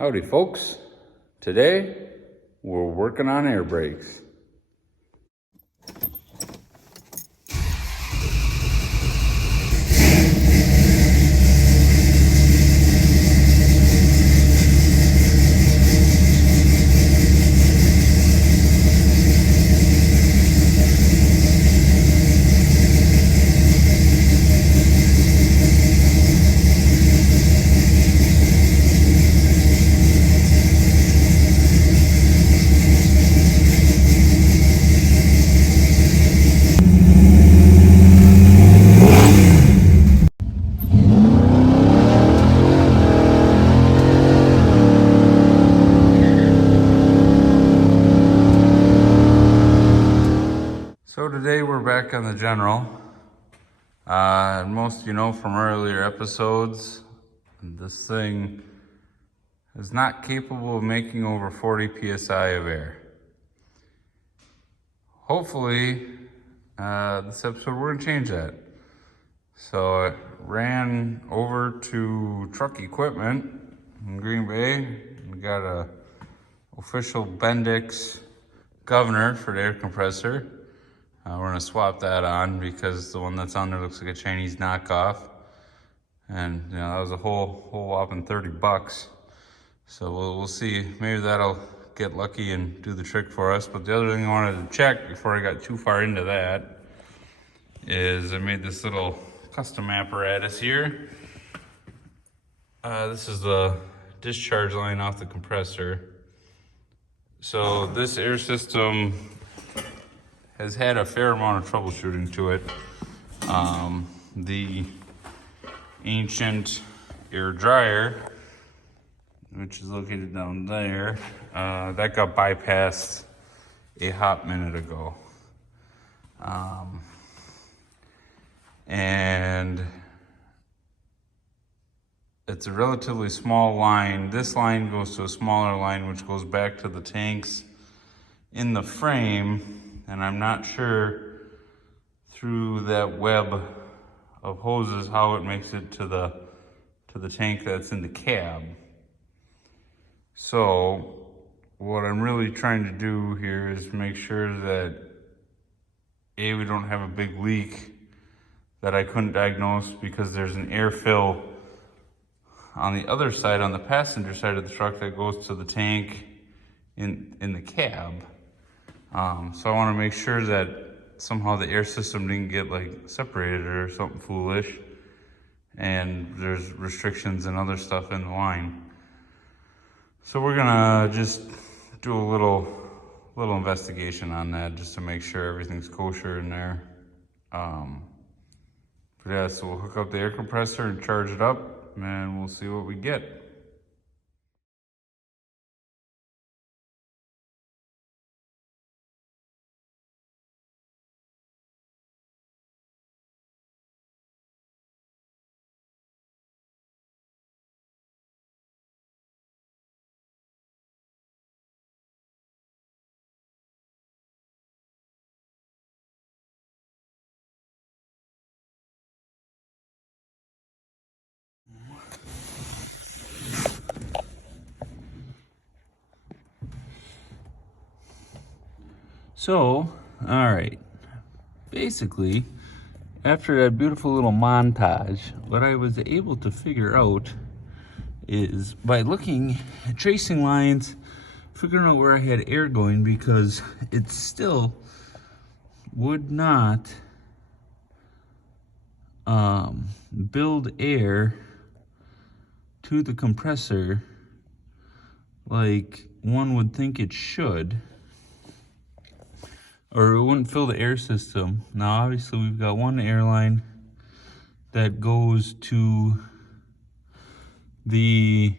Howdy folks, today we're working on air brakes. So today we're back on the General. Most of you know from earlier episodes, this thing is not capable of making over 40 psi of air. Hopefully, this episode we're gonna change that. So I ran over to Truck Equipment in Green Bay. We got a official Bendix governor for the air compressor. We're gonna swap that on because the one that's on there looks like a Chinese knockoff. And you know, that was a whole whopping $30. So we'll see, maybe that'll get lucky and do the trick for us. But the other thing I wanted to check before I got too far into that is I made this little custom apparatus here. This is the discharge line off the compressor. So this air system has had a fair amount of troubleshooting to it. The ancient air dryer, which is located down there, that got bypassed a hot minute ago. And it's a relatively small line. This line goes to a smaller line, which goes back to the tanks in the frame. And I'm not sure through that web of hoses how it makes it to the tank that's in the cab. So what I'm really trying to do here is make sure that A, we don't have a big leak that I couldn't diagnose because there's an air fill on the other side, on the passenger side of the truck, that goes to the tank in the cab. So I want to make sure that somehow the air system didn't get like separated or something foolish, and there's restrictions and other stuff in the line. So we're gonna just do a little investigation on that just to make sure everything's kosher in there. But yeah, so we'll hook up the air compressor and charge it up, and we'll see what we get. So, all right, basically, after that beautiful little montage, what I was able to figure out is by looking at tracing lines, figuring out where I had air going, because it still would not build air to the compressor like one would think it should, or it wouldn't fill the air system. Now obviously we've got one airline that goes to the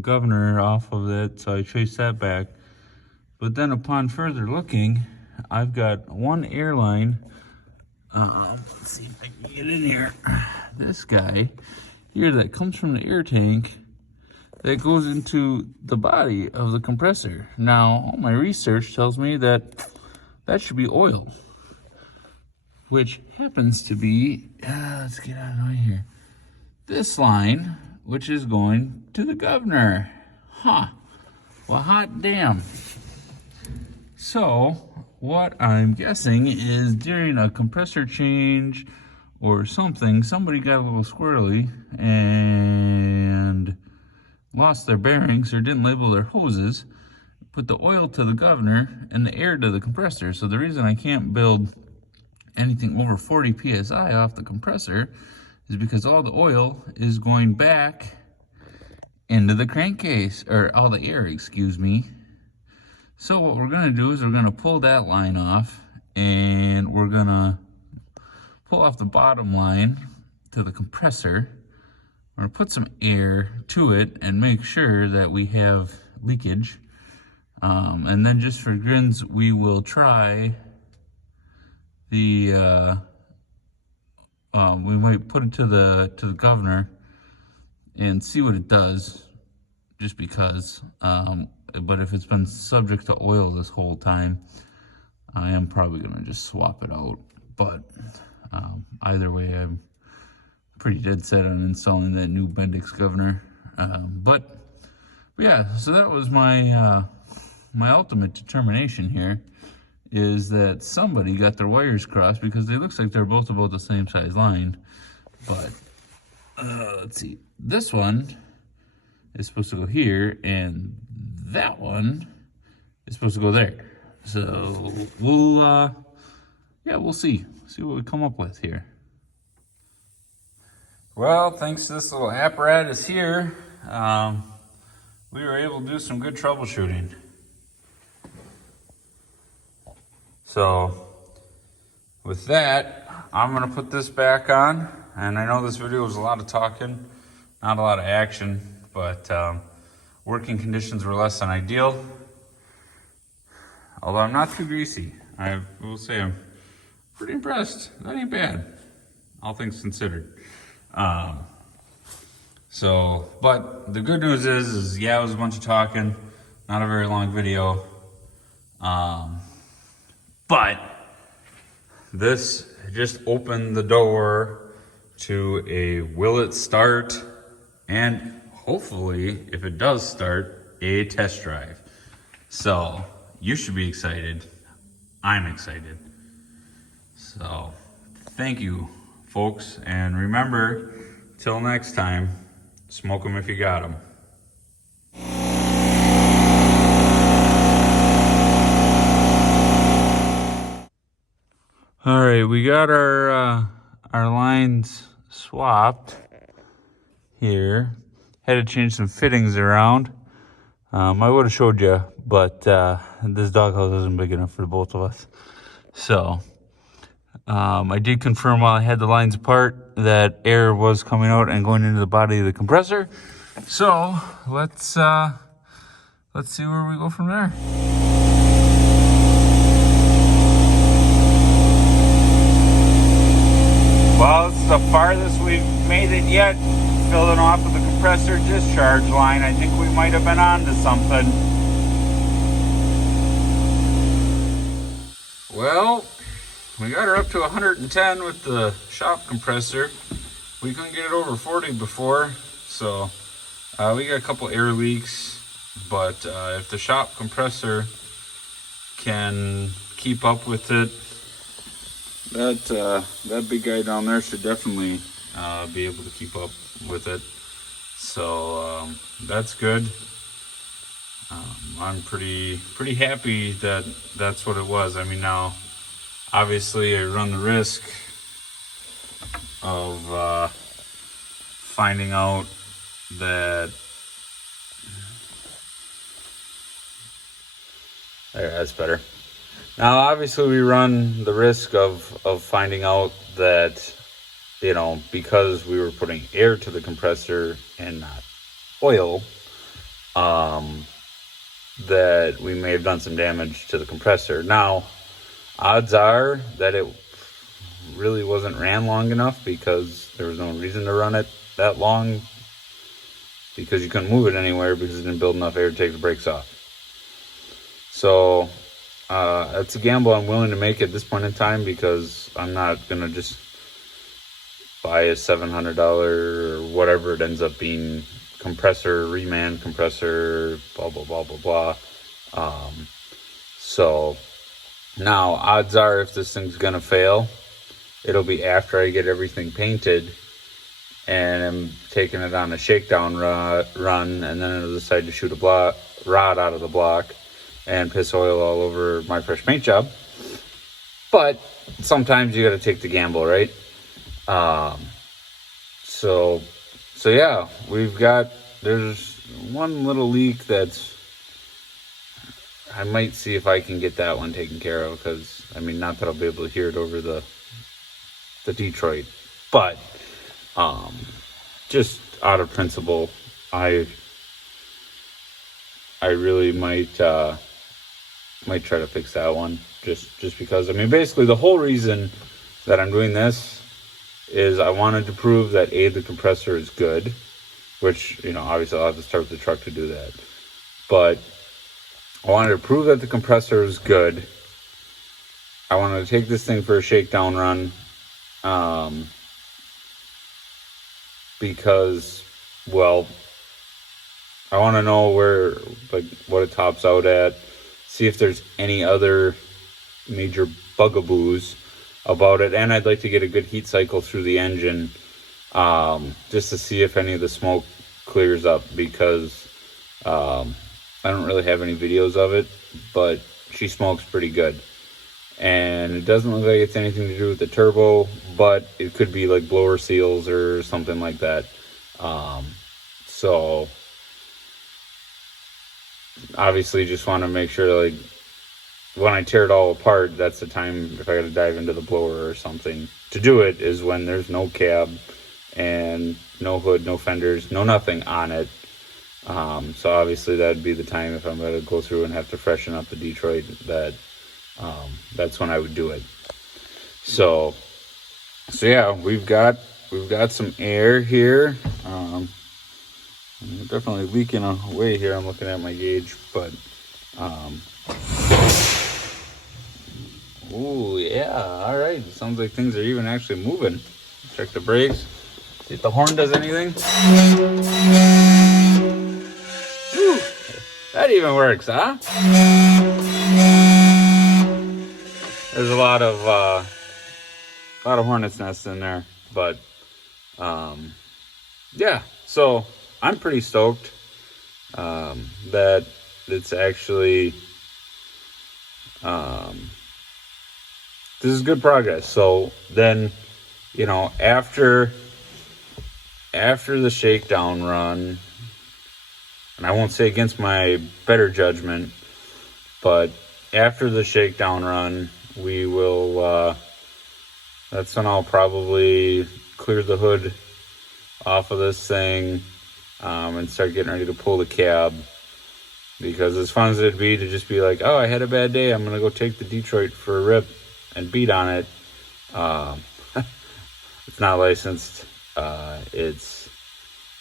governor off of that, so I traced that back. But then upon further looking, I've got one airline, let's see if I can get in here, this guy here that comes from the air tank that goes into the body of the compressor. Now, all my research tells me that that should be oil, which happens to be, let's get out of the way here. This line which is going to the governor. Huh. Well, hot damn. So, what I'm guessing is during a compressor change or something, somebody got a little squirrely and lost their bearings or didn't label their hoses, put the oil to the governor and the air to the compressor. So the reason I can't build anything over 40 psi off the compressor is because all the oil is going back into the crankcase, or all the air, excuse me. So what we're gonna do is we're gonna pull that line off, and we're gonna pull off the bottom line to the compressor. We're gonna put some air to it and make sure that we have leakage. And then just for grins, we will try the, we might put it to the governor and see what it does, just because. But if it's been subject to oil this whole time, I am probably gonna just swap it out. But either way, I'm pretty dead set on installing that new Bendix governor. But yeah, so that was my my ultimate determination here, is that somebody got their wires crossed, because they looks like they're both about the same size line. But let's see, this one is supposed to go here, and that one is supposed to go there. So we'll yeah, we'll see what we come up with here. Well, thanks to this little apparatus here, we were able to do some good troubleshooting. So with that, I'm gonna put this back on, and I know this video was a lot of talking, not a lot of action, but working conditions were less than ideal. Although I'm not too greasy. I will say I'm pretty impressed. That ain't bad, all things considered. But the good news is yeah, it was a bunch of talking, not a very long video. But this just opened the door to a will it start, and hopefully, if it does start, a test drive. So you should be excited. I'm excited. So thank you, folks. And remember, till next time, smoke them if you got them. All right, we got our lines swapped here. Had to change some fittings around. I would have showed you, but this doghouse isn't big enough for the both of us. So I did confirm while I had the lines apart that air was coming out and going into the body of the compressor. So let's see where we go from there. Well, it's the farthest we've made it yet, filling off of the compressor discharge line. I think we might have been on to something. Well, we got her up to 110 with the shop compressor. We couldn't get it over 40 before, so we got a couple air leaks, but if the shop compressor can keep up with it, that big guy down there should definitely be able to keep up with it. So that's good. I'm pretty happy that that's what it was. I mean, now obviously I run the risk of finding out that there, that's better. Now, obviously, we run the risk of finding out that, you know, because we were putting air to the compressor and not oil, that we may have done some damage to the compressor. Now, odds are that it really wasn't ran long enough, because there was no reason to run it that long, because you couldn't move it anywhere because it didn't build enough air to take the brakes off. So that's a gamble I'm willing to make at this point in time, because I'm not gonna just buy a $700 or whatever it ends up being compressor, reman compressor, blah, blah, blah, blah, blah. So now odds are if this thing's gonna fail, it'll be after I get everything painted and I'm taking it on a shakedown run, and then it'll decide to shoot a rod out of the block and piss oil all over my fresh paint job. But sometimes you got to take the gamble, right? So yeah, there's one little leak that's, I might see if I can get that one taken care of, because I mean, not that I'll be able to hear it over the Detroit, but just out of principle, I really might try to fix that one, just because, I mean, basically the whole reason that I'm doing this is I wanted to prove that the compressor is good, which, you know, obviously I'll have to start with the truck to do that, but I wanted to prove that the compressor is good. I wanted to take this thing for a shakedown run, because, well, I want to know what it tops out at, see if there's any other major bugaboos about it, and I'd like to get a good heat cycle through the engine, just to see if any of the smoke clears up, because I don't really have any videos of it, but she smokes pretty good. And it doesn't look like it's anything to do with the turbo, but it could be like blower seals or something like that. So obviously just want to make sure, like, when I tear it all apart, that's the time, if I got to dive into the blower or something to do it, is when there's no cab and no hood, no fenders, no nothing on it. So obviously that'd be the time, if I'm going to go through and have to freshen up the Detroit, that's when I would do it. So yeah, we've got some air here. Definitely leaking away here. I'm looking at my gauge, but oh yeah, all right. Sounds like things are even actually moving. Check the brakes. See if the horn does anything. Whew, that even works, huh? There's a lot of hornet's nests in there, but yeah. So I'm pretty stoked that it's actually this is good progress. So then, you know, after the shakedown run, and I won't say against my better judgment, but after the shakedown run, we will, that's when I'll probably clear the hood off of this thing, and start getting ready to pull the cab, because as fun as it'd be to just be like, oh, I had a bad day, I'm going to go take the Detroit for a rip and beat on it. It's not licensed. It's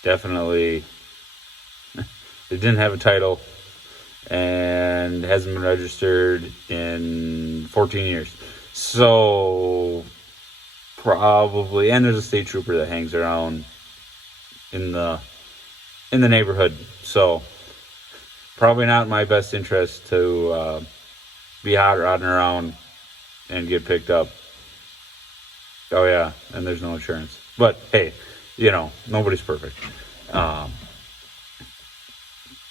definitely, it didn't have a title, and hasn't been registered in 14 years. So probably, and there's a state trooper that hangs around in the neighborhood. So probably not in my best interest to be hot rodding around and get picked up. Oh yeah, and there's no insurance. But hey, you know, nobody's perfect.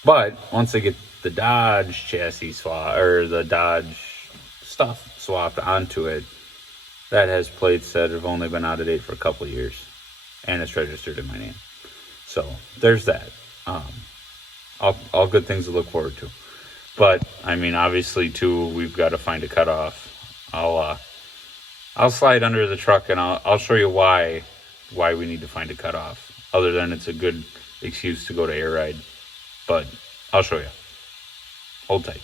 But once I get the Dodge chassis or the Dodge stuff swapped onto it, that has plates that have only been out of date for a couple of years, and it's registered in my name. So there's that. All good things to look forward to. But I mean, obviously too, we've got to find a cutoff. I'll slide under the truck and I'll show you why we need to find a cutoff, other than it's a good excuse to go to air ride. But I'll show you. Hold tight.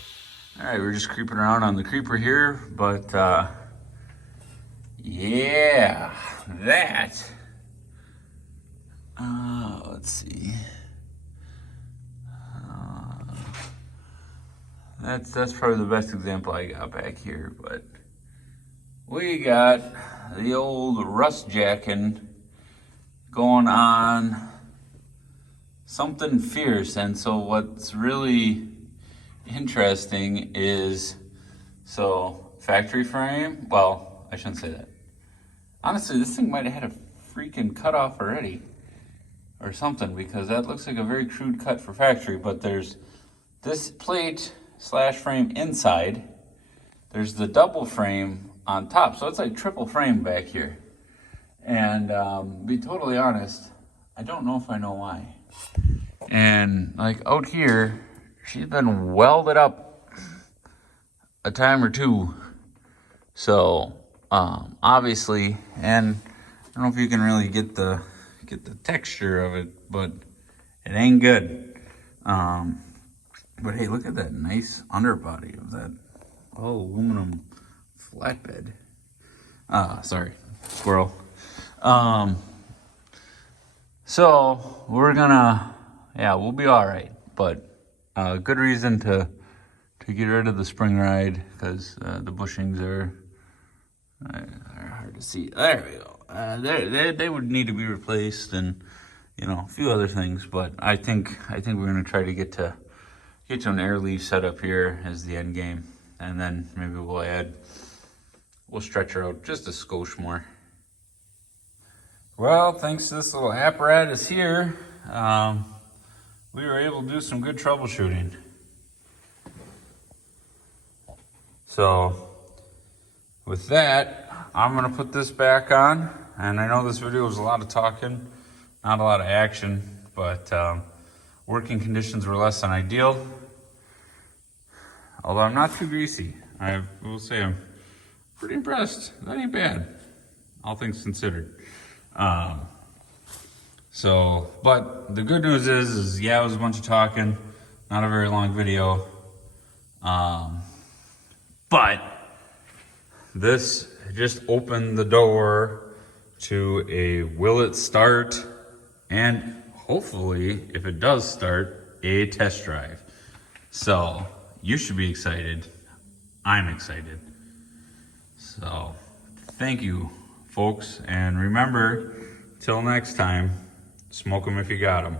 All right, we're just creeping around on the creeper here, but yeah, that. Let's see. That's probably the best example I got back here, but we got the old rust jacking going on something fierce. And so what's really interesting is, so factory frame, well, I shouldn't say that. Honestly, this thing might have had a freaking cutoff already or something, because that looks like a very crude cut for factory. But there's this plate slash frame inside. There's the double frame on top. So it's like triple frame back here. And be totally honest, I don't know if I know why. And like out here, she's been welded up a time or two. So obviously, and I don't know if you can really get the texture of it, but it ain't good. But hey, look at that nice underbody of that all aluminum flatbed. Sorry, squirrel. So we're gonna, we'll be all right. But good reason to get rid of the spring ride, because the bushings are hard to see. There we go. They would need to be replaced, and a few other things. But I think we're gonna try to get to an air leaf setup here as the end game, and then maybe we'll stretch her out just a skosh more. Well, thanks to this little apparatus here, we were able to do some good troubleshooting. So with that, I'm gonna put this back on. And I know this video was a lot of talking, not a lot of action, but working conditions were less than ideal. Although I'm not too greasy. I will say I'm pretty impressed. That ain't bad, all things considered. But the good news is it was a bunch of talking, not a very long video. But this just opened the door to a will it start, and hopefully, if it does start, a test drive. So you should be excited. I'm excited. So thank you, folks. And remember, till next time, smoke them if you got them.